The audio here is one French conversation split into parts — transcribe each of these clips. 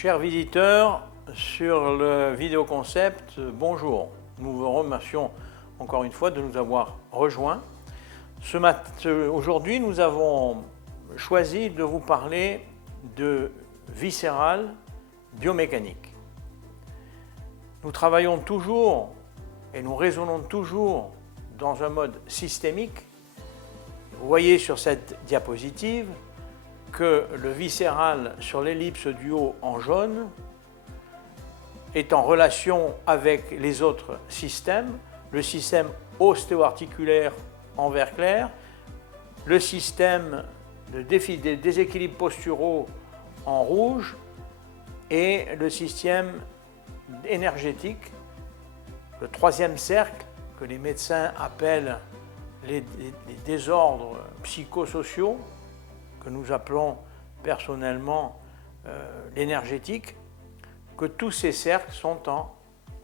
Chers visiteurs, sur le vidéoconcept, bonjour. Nous vous remercions encore une fois de nous avoir rejoints. Aujourd'hui, nous avons choisi de vous parler de viscéral biomécanique. Nous travaillons toujours et nous raisonnons toujours dans un mode systémique. Vous voyez sur cette diapositive que le viscéral sur l'ellipse du haut en jaune est en relation avec les autres systèmes, le système ostéo-articulaire en vert clair, le système de déséquilibres posturaux en rouge et le système énergétique, le troisième cercle que les médecins appellent les désordres psychosociaux, que nous appelons personnellement l'énergétique, que tous ces cercles sont en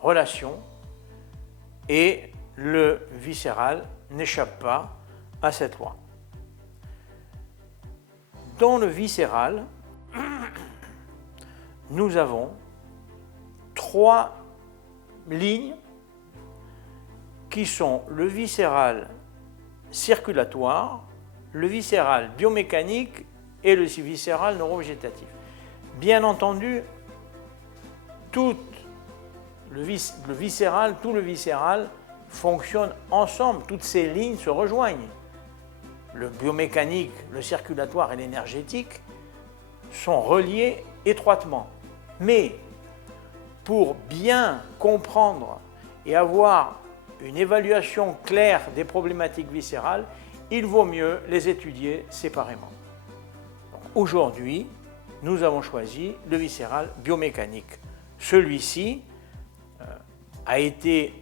relation et le viscéral n'échappe pas à cette loi. Dans le viscéral, nous avons trois lignes qui sont le viscéral circulatoire, le viscéral biomécanique et le viscéral neurovégétatif. Bien entendu, tout le viscéral fonctionne ensemble, toutes ces lignes se rejoignent. Le biomécanique, le circulatoire et l'énergétique sont reliés étroitement. Mais pour bien comprendre et avoir une évaluation claire des problématiques viscérales, il vaut mieux les étudier séparément. Aujourd'hui, nous avons choisi le viscéral biomécanique. Celui-ci a été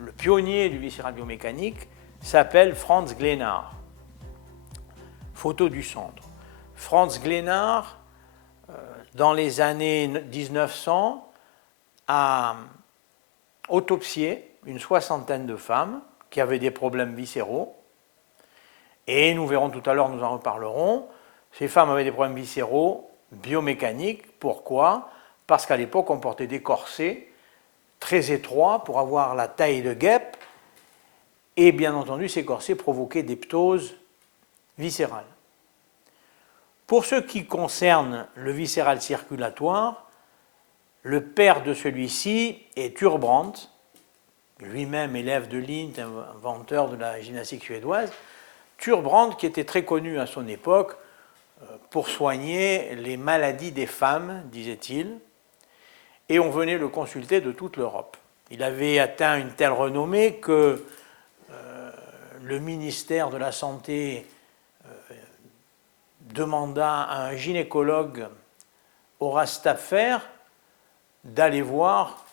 le pionnier du viscéral biomécanique, s'appelle Franz Glenard. Photo du centre. Franz Glenard, dans les années 1900, a autopsié une soixantaine de femmes qui avaient des problèmes viscéraux. Et nous verrons tout à l'heure, nous en reparlerons, ces femmes avaient des problèmes viscéraux biomécaniques. Pourquoi? Parce qu'à l'époque, on portait des corsets très étroits pour avoir la taille de guêpe. Et bien entendu, ces corsets provoquaient des ptoses viscérales. Pour ce qui concerne le viscéral circulatoire, le père de celui-ci est Thurbrand, lui-même élève de Lindt, inventeur de la gymnastique suédoise. Thurbrand, qui était très connu à son époque pour soigner les maladies des femmes, disait-il, et on venait le consulter de toute l'Europe. Il avait atteint une telle renommée que le ministère de la Santé demanda à un gynécologue, Horace Tapfer, d'aller voir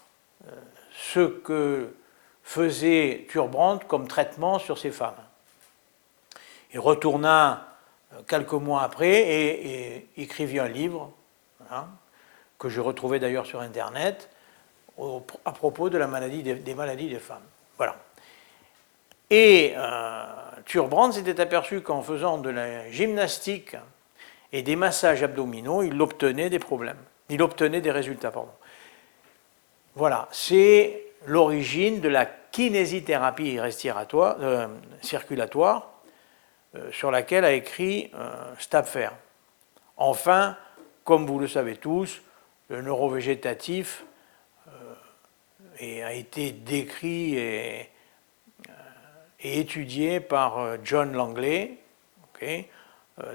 ce que faisait Thurbrand comme traitement sur ces femmes. Il retourna quelques mois après et écrivit un livre, que je retrouvais d'ailleurs sur Internet, à propos de la maladie des maladies des femmes. Voilà. Et Thurbrand s'était aperçu qu'en faisant de la gymnastique et des massages abdominaux, il obtenait des problèmes. Il obtenait des résultats, pardon. Voilà, c'est l'origine de la kinésithérapie circulatoire, sur laquelle a écrit Stapfer. Enfin, comme vous le savez tous, le neurovégétatif a été décrit et étudié par John Langley,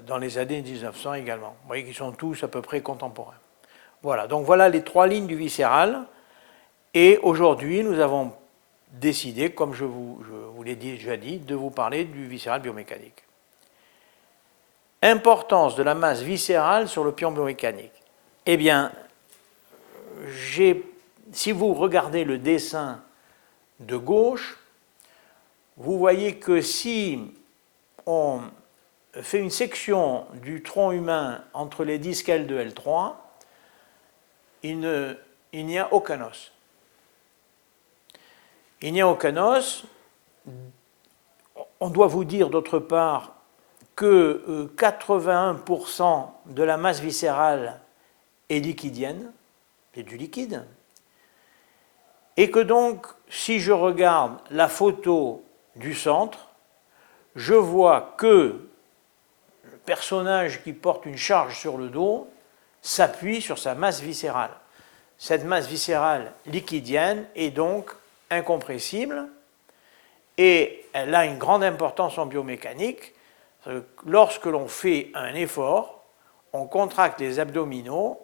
dans les années 1900 également. Vous voyez qu'ils sont tous à peu près contemporains. Voilà, donc voilà les trois lignes du viscéral. Et aujourd'hui, nous avons décidé, comme je vous l'ai déjà dit, de vous parler du viscéral biomécanique. Importance de la masse viscérale sur le plan biomécanique. Eh bien, si vous regardez le dessin de gauche, vous voyez que si on fait une section du tronc humain entre les disques L2 et L3, il n'y a aucun os. Il n'y a aucun os. On doit vous dire d'autre part que 81% de la masse viscérale est liquidienne, c'est du liquide, et que donc, si je regarde la photo du centre, je vois que le personnage qui porte une charge sur le dos s'appuie sur sa masse viscérale. Cette masse viscérale liquidienne est donc incompressible et elle a une grande importance en biomécanique. Lorsque l'on fait un effort, on contracte les abdominaux,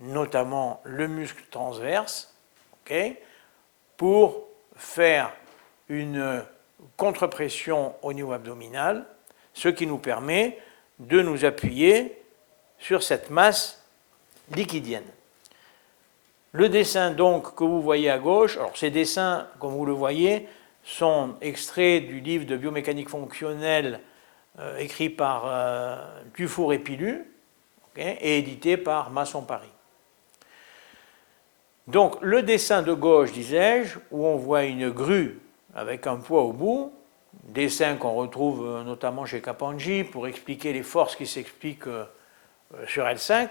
notamment le muscle transverse, pour faire une contre-pression au niveau abdominal, ce qui nous permet de nous appuyer sur cette masse liquidienne. Le dessin donc que vous voyez à gauche, alors ces dessins, comme vous le voyez, sont extraits du livre de biomécanique fonctionnelle écrit par Dufour et Pilu, et édité par Masson Paris. Donc le dessin de gauche, disais-je, où on voit une grue avec un poids au bout, dessin qu'on retrouve notamment chez Capangi pour expliquer les forces qui s'expliquent sur L5,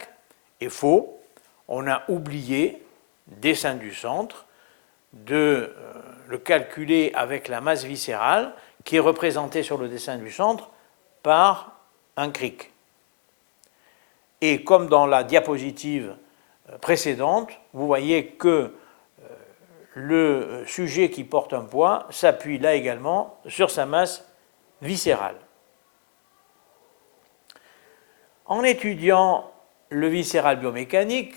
est faux. On a oublié, dessin du centre, de le calculer avec la masse viscérale qui est représentée sur le dessin du centre par un cric. Et comme dans la diapositive précédente, vous voyez que le sujet qui porte un poids s'appuie là également sur sa masse viscérale. En étudiant le viscéral biomécanique,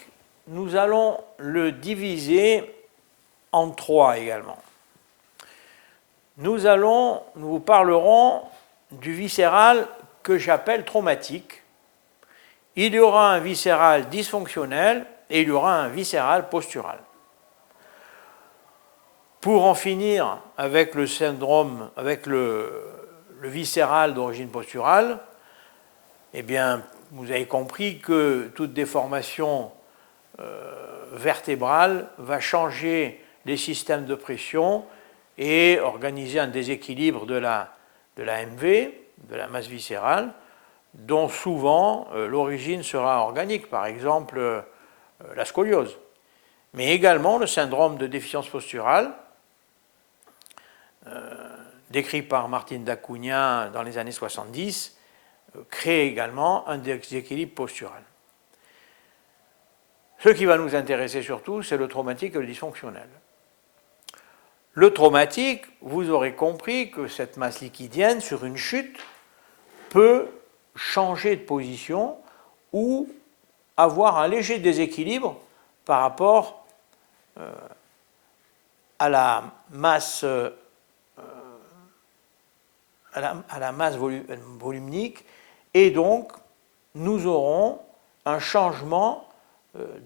nous allons le diviser en trois également. Nous vous parlerons du viscéral que j'appelle traumatique. Il y aura un viscéral dysfonctionnel et il y aura un viscéral postural. Pour en finir avec le syndrome, avec le viscéral d'origine posturale, eh bien, vous avez compris que toute déformation vertébrale va changer les systèmes de pression et organiser un déséquilibre de la MV, de la masse viscérale, dont souvent l'origine sera organique, par exemple la scoliose. Mais également le syndrome de déficience posturale, décrit par Martine d'Acunha dans les années 70, crée également un déséquilibre postural. Ce qui va nous intéresser surtout, c'est le traumatique et le dysfonctionnel. Le traumatique, vous aurez compris que cette masse liquidienne, sur une chute, peut changer de position ou avoir un léger déséquilibre par rapport à la masse voluminique, et donc nous aurons un changement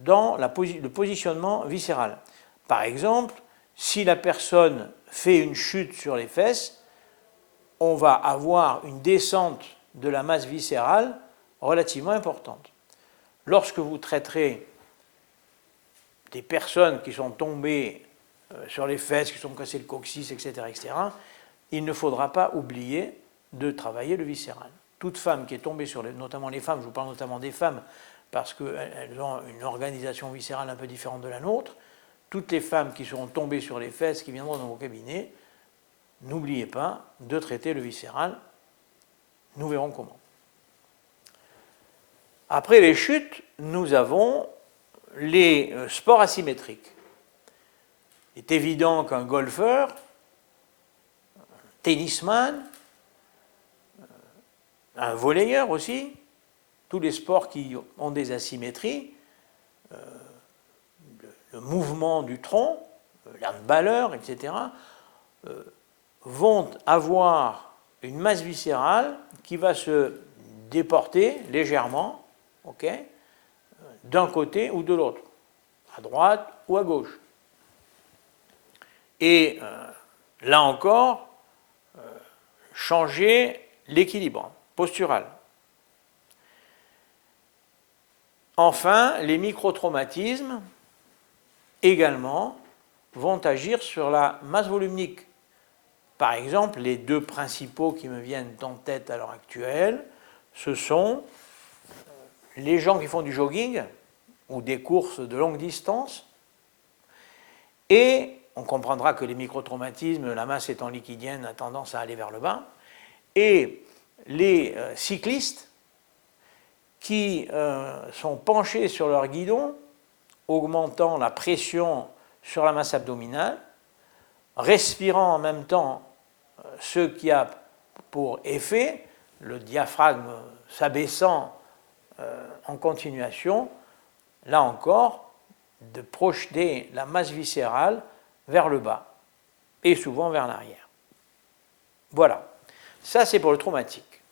dans le positionnement viscéral. Par exemple, si la personne fait une chute sur les fesses, on va avoir une descente de la masse viscérale relativement importante. Lorsque vous traiterez des personnes qui sont tombées sur les fesses, qui sont cassées le coccyx, etc., il ne faudra pas oublier de travailler le viscéral. Toute femme qui est tombée sur notamment les femmes, je vous parle notamment des femmes, parce qu'elles ont une organisation viscérale un peu différente de la nôtre, toutes les femmes qui seront tombées sur les fesses, qui viendront dans vos cabinets, n'oubliez pas de traiter le viscéral. Nous verrons comment. Après les chutes, nous avons les sports asymétriques. Il est évident qu'un golfeur, un tennisman, un volleyeur aussi, tous les sports qui ont des asymétries, le mouvement du tronc, l'handballeur, etc., vont avoir une masse viscérale qui va se déporter légèrement, d'un côté ou de l'autre, à droite ou à gauche. Et là encore, changer l'équilibre postural. Enfin, les microtraumatismes également vont agir sur la masse voluminique. Par exemple, les deux principaux qui me viennent en tête à l'heure actuelle, ce sont les gens qui font du jogging ou des courses de longue distance, et on comprendra que les microtraumatismes, la masse étant liquidienne, a tendance à aller vers le bas, et les cyclistes qui sont penchés sur leur guidon, augmentant la pression sur la masse abdominale, respirant en même temps, ce qui a pour effet, le diaphragme s'abaissant en continuation, là encore, de projeter la masse viscérale vers le bas et souvent vers l'arrière. Voilà, ça c'est pour le traumatique.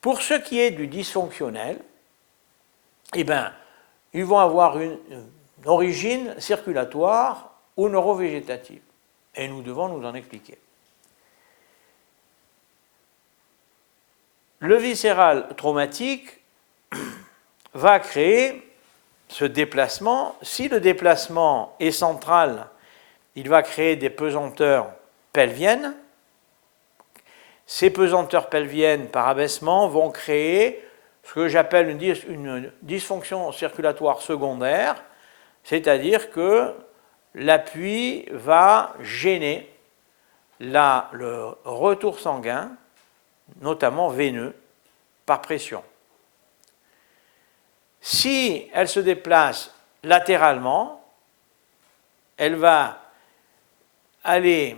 Pour ce qui est du dysfonctionnel, eh bien, ils vont avoir une origine circulatoire ou neurovégétative. Et nous devons nous en expliquer. Le viscéral traumatique va créer ce déplacement. Si le déplacement est central, il va créer des pesanteurs pelviennes. Ces pesanteurs pelviennes par abaissement vont créer ce que j'appelle une dysfonction circulatoire secondaire, c'est-à-dire que l'appui va gêner le retour sanguin, notamment veineux, par pression. Si elle se déplace latéralement, elle va aller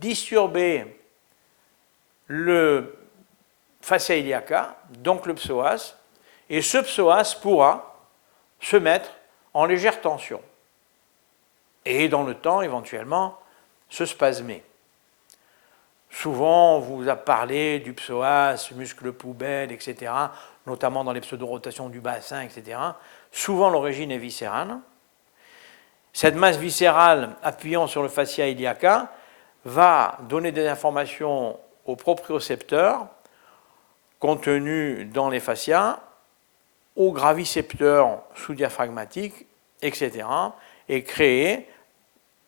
disturber le fascia iliaca, donc le psoas, et ce psoas pourra se mettre en légère tension et dans le temps éventuellement se spasmer. Souvent on vous a parlé du psoas, muscle poubelle, etc., notamment dans les pseudo-rotations du bassin, etc. Souvent l'origine est viscérale. Cette masse viscérale appuyant sur le fascia iliaca va donner des informations aux propriocepteurs contenus dans les fascias, aux gravicepteurs sous-diaphragmatiques, etc., et créer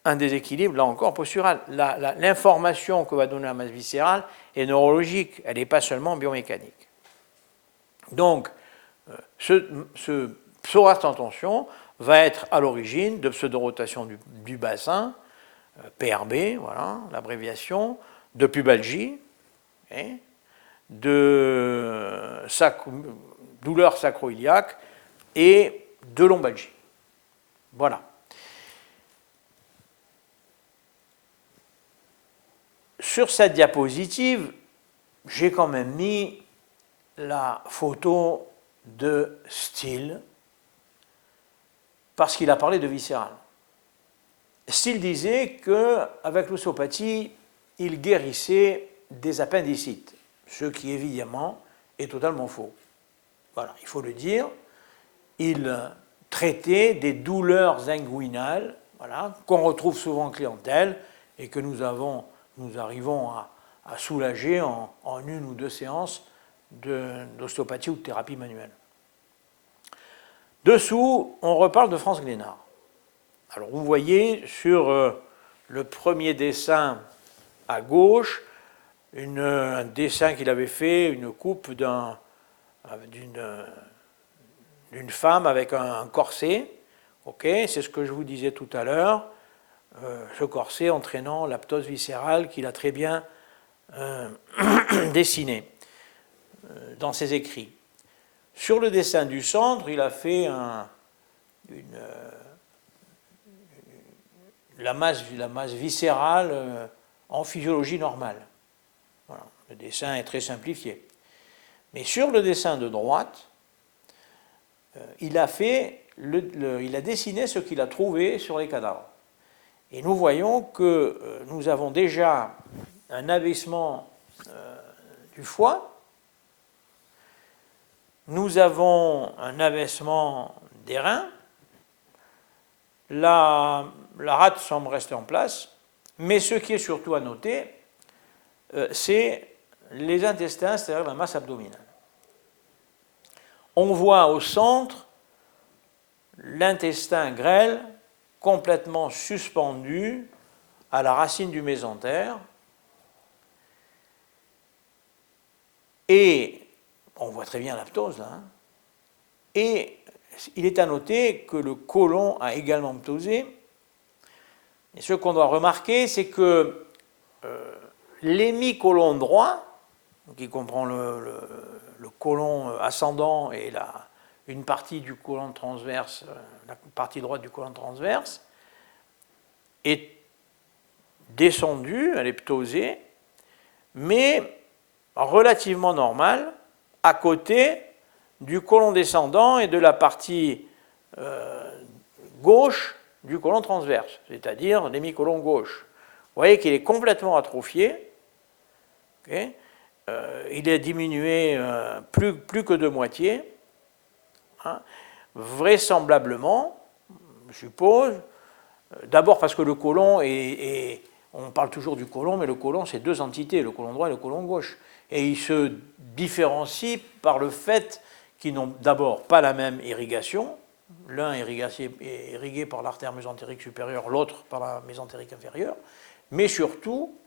un déséquilibre, là encore, postural. L'information que va donner la masse viscérale est neurologique, elle n'est pas seulement biomécanique. Donc, ce psoas en tension va être à l'origine de pseudo-rotation du bassin, PRB, voilà, l'abréviation, de pubalgie, de douleur sacro-iliaque et de lombalgie. Voilà. Sur cette diapositive, j'ai quand même mis la photo de Still parce qu'il a parlé de viscéral. Still disait qu'avec l'ostéopathie, il guérissait des appendicites, ce qui évidemment est totalement faux. Voilà, il faut le dire. Il traitait des douleurs inguinales, voilà, qu'on retrouve souvent en clientèle et que nous arrivons à soulager en une ou deux séances d'ostéopathie ou de thérapie manuelle. Dessous, on reparle de Franz Glénard. Alors vous voyez sur le premier dessin à gauche, un dessin qu'il avait fait, une coupe d'une femme avec un corset. Okay, c'est ce que je vous disais tout à l'heure, ce corset entraînant l'aptose viscérale qu'il a très bien dessiné dans ses écrits. Sur le dessin du centre, il a fait la masse viscérale en physiologie normale. Voilà. Le dessin est très simplifié. Mais sur le dessin de droite, il a dessiné ce qu'il a trouvé sur les cadavres. Et nous voyons que nous avons déjà un abaissement du foie, nous avons un abaissement des reins, la rate semble rester en place, mais ce qui est surtout à noter, c'est les intestins, c'est-à-dire la masse abdominale. On voit au centre l'intestin grêle complètement suspendu à la racine du mésentère et on voit très bien l'aptose là, hein. Et il est à noter que le côlon a également ptosé. Et ce qu'on doit remarquer, c'est que l'hémicolon droit, qui comprend le côlon ascendant et une partie du côlon transverse, la partie droite du côlon transverse, est descendue, elle est ptosée, mais relativement normale à côté du côlon descendant et de la partie gauche du côlon transverse, c'est-à-dire l'hémicolon gauche. Vous voyez qu'il est complètement atrophié. Okay, il est diminué plus que de moitié. Hein, vraisemblablement, je suppose, d'abord parce que le côlon on parle toujours du côlon, mais le côlon c'est deux entités, le côlon droit et le côlon gauche. Et ils se différencient par le fait qu'ils n'ont d'abord pas la même irrigation. L'un est irrigué par l'artère mésentérique supérieure, l'autre par la mésentérique inférieure. Mais surtout,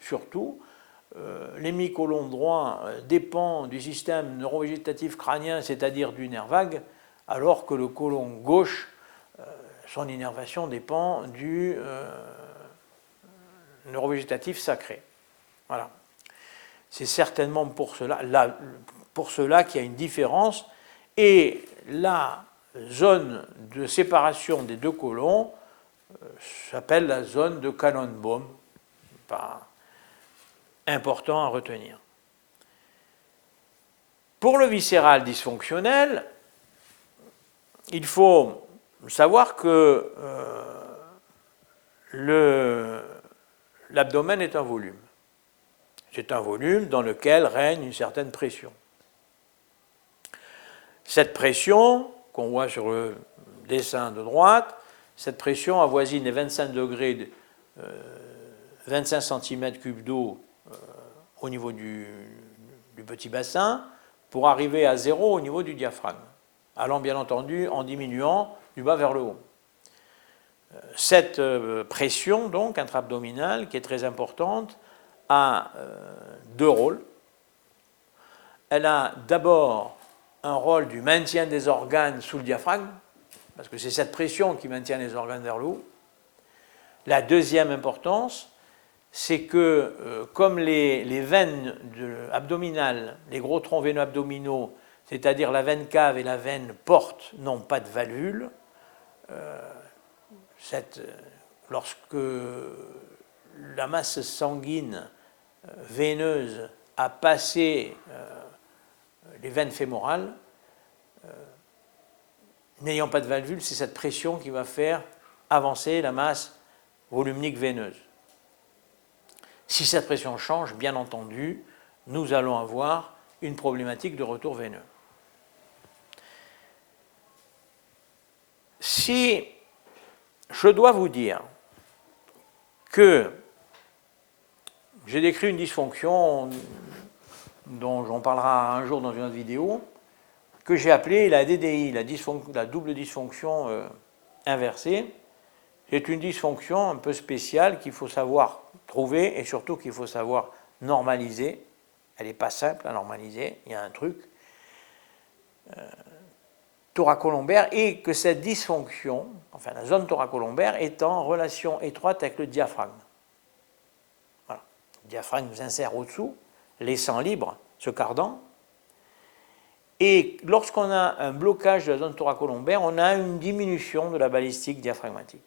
l'hémicolon droit dépend du système neurovégétatif crânien, c'est-à-dire du nerf vague, alors que le côlon gauche, son innervation dépend du neurovégétatif sacré. Voilà. C'est certainement pour cela qu'il y a une différence. Et la zone de séparation des deux côlons s'appelle la zone de Kannonbaum. Pas important à retenir. Pour le viscéral dysfonctionnel, il faut savoir que l'abdomen est un volume. C'est un volume dans lequel règne une certaine pression. Cette pression, qu'on voit sur le dessin de droite, cette pression avoisine les 25 degrés, 25 cm3 d'eau au niveau du petit bassin, pour arriver à 0 au niveau du diaphragme, allant bien entendu en diminuant du bas vers le haut. Cette pression donc intra-abdominale, qui est très importante, a deux rôles. Elle a d'abord un rôle du maintien des organes sous le diaphragme, parce que c'est cette pression qui maintient les organes vers le haut. La deuxième importance, c'est que comme les veines abdominales, les gros troncs veineux abdominaux, c'est-à-dire la veine cave et la veine porte, n'ont pas de valvule, lorsque la masse sanguine veineuse a passé les veines fémorales, n'ayant pas de valvule, c'est cette pression qui va faire avancer la masse voluminique veineuse. Si cette pression change, bien entendu, nous allons avoir une problématique de retour veineux. Si je dois vous dire que j'ai décrit une dysfonction dont j'en parlerai un jour dans une autre vidéo, que j'ai appelée la DDI, la double dysfonction inversée, c'est une dysfonction un peu spéciale qu'il faut savoir trouver et surtout qu'il faut savoir normaliser. Elle n'est pas simple à normaliser, il y a un truc thoracolombaire, et que cette dysfonction, enfin la zone thoracolombaire, est en relation étroite avec le diaphragme. Voilà. Le diaphragme s'insère au-dessous, laissant libre ce cardan. Et lorsqu'on a un blocage de la zone thoracolombaire, on a une diminution de la balistique diaphragmatique.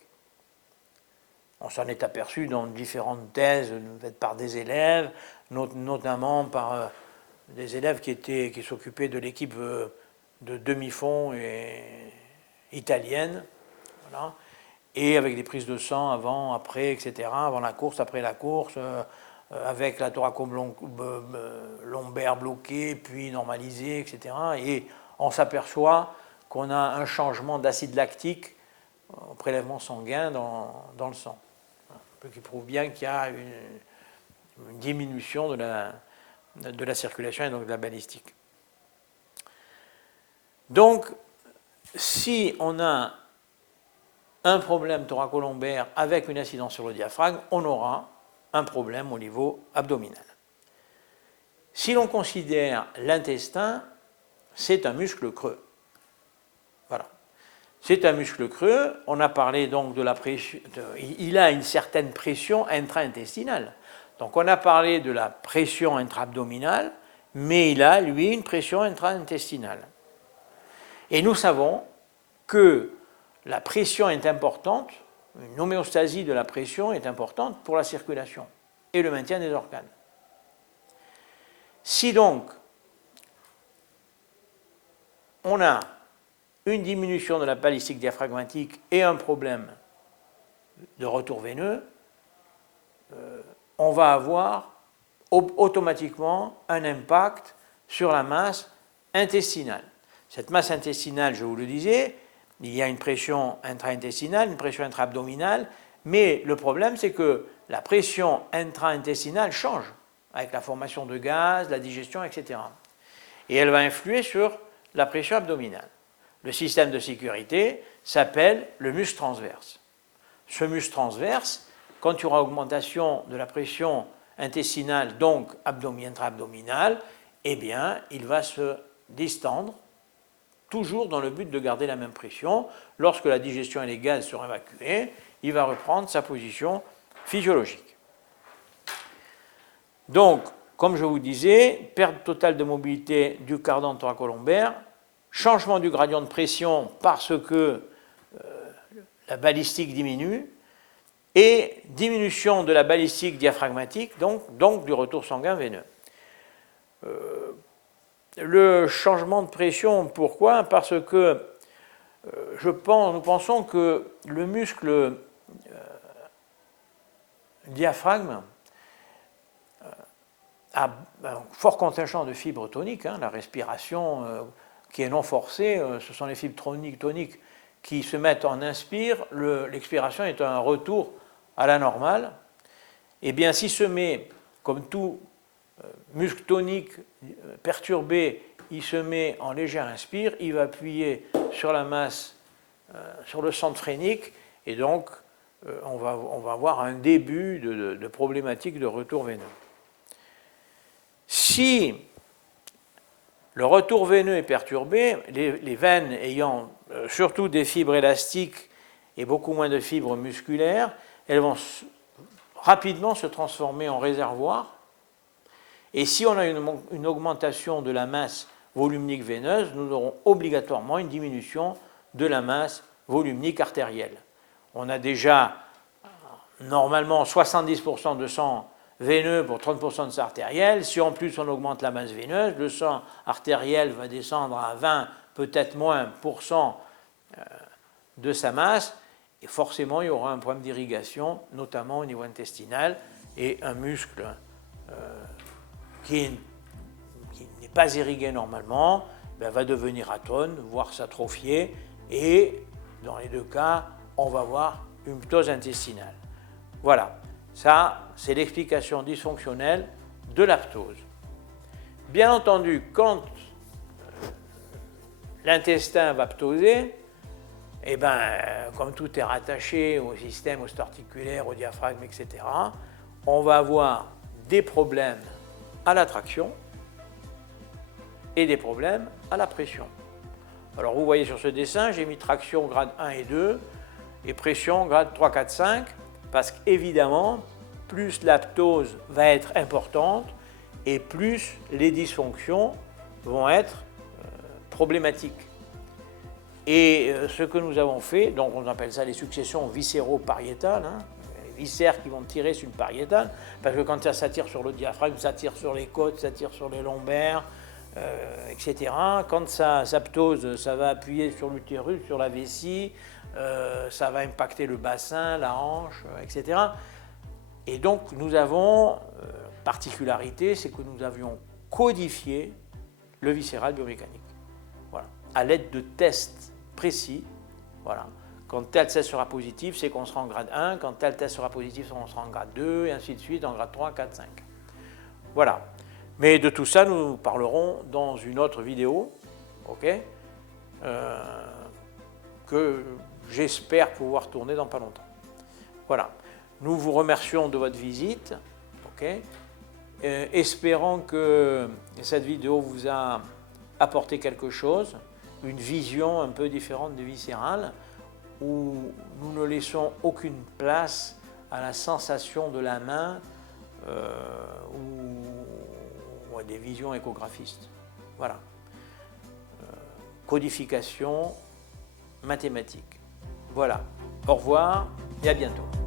On s'en est aperçu dans différentes thèses faites par des élèves, notamment par des élèves qui s'occupaient de l'équipe de demi-fond italienne, voilà, et avec des prises de sang avant, après, etc., avant la course, après la course, avec la thoracolombaire bloquée, puis normalisée, etc. Et on s'aperçoit qu'on a un changement d'acide lactique au prélèvement sanguin dans le sang, ce qui prouve bien qu'il y a une diminution de la circulation et donc de la balistique. Donc, si on a un problème thoracolombaire avec une incidence sur le diaphragme, on aura un problème au niveau abdominal. Si l'on considère l'intestin, c'est un muscle creux. C'est un muscle creux. On a parlé donc de la pression. Il a une certaine pression intra-intestinale. Donc on a parlé de la pression intra-abdominale, mais il a, lui, une pression intra-intestinale. Et nous savons que la pression est importante, une homéostasie de la pression est importante pour la circulation et le maintien des organes. Si donc on a une diminution de la balistique diaphragmatique et un problème de retour veineux, on va avoir automatiquement un impact sur la masse intestinale. Cette masse intestinale, je vous le disais, il y a une pression intra-intestinale, une pression intra-abdominale, mais le problème, c'est que la pression intra-intestinale change avec la formation de gaz, la digestion, etc. Et elle va influer sur la pression abdominale. Le système de sécurité s'appelle le muscle transverse. Ce muscle transverse, quand il y aura augmentation de la pression intestinale, donc intra-abdominale, eh bien, il va se distendre, toujours dans le but de garder la même pression. Lorsque la digestion et les gaz seront évacués, il va reprendre sa position physiologique. Donc, comme je vous disais, perte totale de mobilité du cardan thoracolombaire, changement du gradient de pression parce que la balistique diminue, et diminution de la balistique diaphragmatique, donc du retour sanguin veineux. Le changement de pression, pourquoi? Parce que nous pensons que le muscle diaphragme a un fort contingent de fibres toniques. La respiration qui est non forcée, ce sont les fibres toniques qui se mettent en inspire. L'expiration est un retour à la normale. Et bien, s'il se met, comme tout muscle tonique perturbé, il se met en légère inspire, il va appuyer sur la masse, sur le centre phrénique, et donc on va avoir un début de problématique de retour veineux. Si le retour veineux est perturbé, les veines ayant surtout des fibres élastiques et beaucoup moins de fibres musculaires, elles vont rapidement se transformer en réservoirs. Et si on a une augmentation de la masse voluminique veineuse, nous aurons obligatoirement une diminution de la masse voluminique artérielle. On a déjà normalement 70% de sang veineux pour 30% de sang artériel. Si en plus on augmente la masse veineuse, le sang artériel va descendre à 20, peut-être moins, de sa masse, et forcément il y aura un problème d'irrigation, notamment au niveau intestinal, et un muscle qui n'est pas irrigué normalement va devenir atone, voire s'atrophier, et dans les deux cas, on va avoir une ptose intestinale. Voilà, ça c'est l'explication dysfonctionnelle de la ptose. Bien entendu, quand l'intestin va ptoser, eh bien, comme tout est rattaché au système osteoarticulaire, au diaphragme, etc., on va avoir des problèmes à la traction et des problèmes à la pression. Alors vous voyez sur ce dessin, j'ai mis traction grade 1 et 2 et pression grade 3, 4, 5, parce qu'évidemment, plus la ptose va être importante et plus les dysfonctions vont être problématiques. Et ce que nous avons fait, donc on appelle ça les successions viscéro-pariétales, les viscères qui vont tirer sur le pariétal, parce que quand ça tire sur le diaphragme, ça tire sur les côtes, ça tire sur les lombaires, etc. Quand ça ptose, ça va appuyer sur l'utérus, sur la vessie, ça va impacter le bassin, la hanche, etc. Et donc nous avons, particularité, c'est que nous avions codifié le viscéral biomécanique. Voilà. À l'aide de tests précis, voilà. Quand tel test sera positif, c'est qu'on sera en grade 1, quand tel test sera positif, on sera en grade 2, et ainsi de suite, en grade 3, 4, 5. Voilà. Mais de tout ça, nous parlerons dans une autre vidéo, ok, que j'espère pouvoir tourner dans pas longtemps. Voilà. Nous vous remercions de votre visite, ok, espérons que cette vidéo vous a apporté quelque chose une vision un peu différente du viscéral, où nous ne laissons aucune place à la sensation de la main ou à des visions échographistes. Voilà. Codification mathématique. Voilà. Au revoir et à bientôt.